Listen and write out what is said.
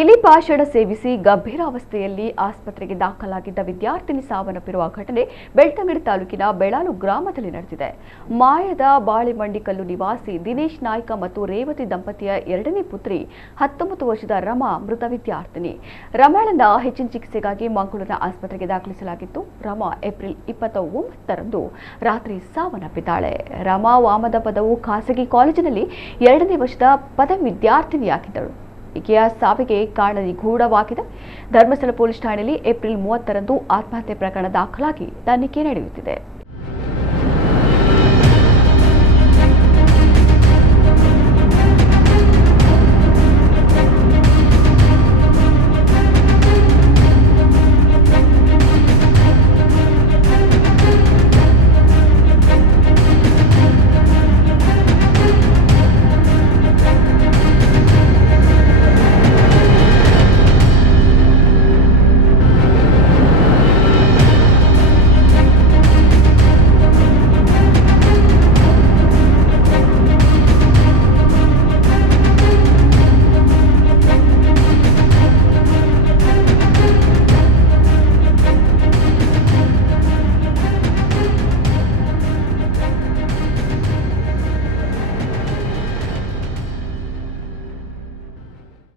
ಇಲಿಪಾಷಾಣ ಸೇವಿಸಿ ಗಂಭೀರಾವಸ್ಥೆಯಲ್ಲಿ ಆಸ್ಪತ್ರೆಗೆ ದಾಖಲಾಗಿದ್ದ ವಿದ್ಯಾರ್ಥಿನಿ ಸಾವನ್ನಪ್ಪಿರುವ ಘಟನೆ ಬೆಳ್ತಂಗಡಿ ತಾಲೂಕಿನ ಬೆಳಾಲು ಗ್ರಾಮದಲ್ಲಿ ನಡೆದಿದೆ. ಮಾಯದ ಬಾಳೆಮಂಡಿಕಲ್ಲು ನಿವಾಸಿ ದಿನೇಶ್ ನಾಯ್ಕ ಮತ್ತು ರೇವತಿ ದಂಪತಿಯ ಎರಡನೇ ಪುತ್ರಿ 19 ವರ್ಷದ ರಮಾ ಮೃತ ವಿದ್ಯಾರ್ಥಿನಿ. ರಮಾಳನ್ನ ಹೆಚ್ಚಿನ ಚಿಕಿತ್ಸೆಗಾಗಿ ಮಂಗಳೂರಿನ ಆಸ್ಪತ್ರೆಗೆ ದಾಖಲಿಸಲಾಗಿತ್ತು. ರಮಾ ಏಪ್ರಿಲ್ 29ರಂದು ರಾತ್ರಿ ಸಾವನ್ನಪ್ಪಿದ್ದಾಳೆ. ರಮಾ ವಾಮದ ಪದವು ಖಾಸಗಿ ಕಾಲೇಜಿನಲ್ಲಿ 2ನೇ ವರ್ಷದ ಪದವಿ ವಿದ್ಯಾರ್ಥಿನಿಯಾಗಿದ್ದಳು. ಈಕೆಯ ಸಾವಿಗೆ ಕಾರಣ ನಿಗೂಢವಾಗಿದೆ. ಧರ್ಮಸ್ಥಳ ಪೊಲೀಸ್ ಠಾಣೆಯಲ್ಲಿ ಏಪ್ರಿಲ್ 30ರಂದು ಆತ್ಮಹತ್ಯೆ ಪ್ರಕರಣ ದಾಖಲಾಗಿ ತನಿಖೆ ನಡೆಯುತ್ತಿದೆ.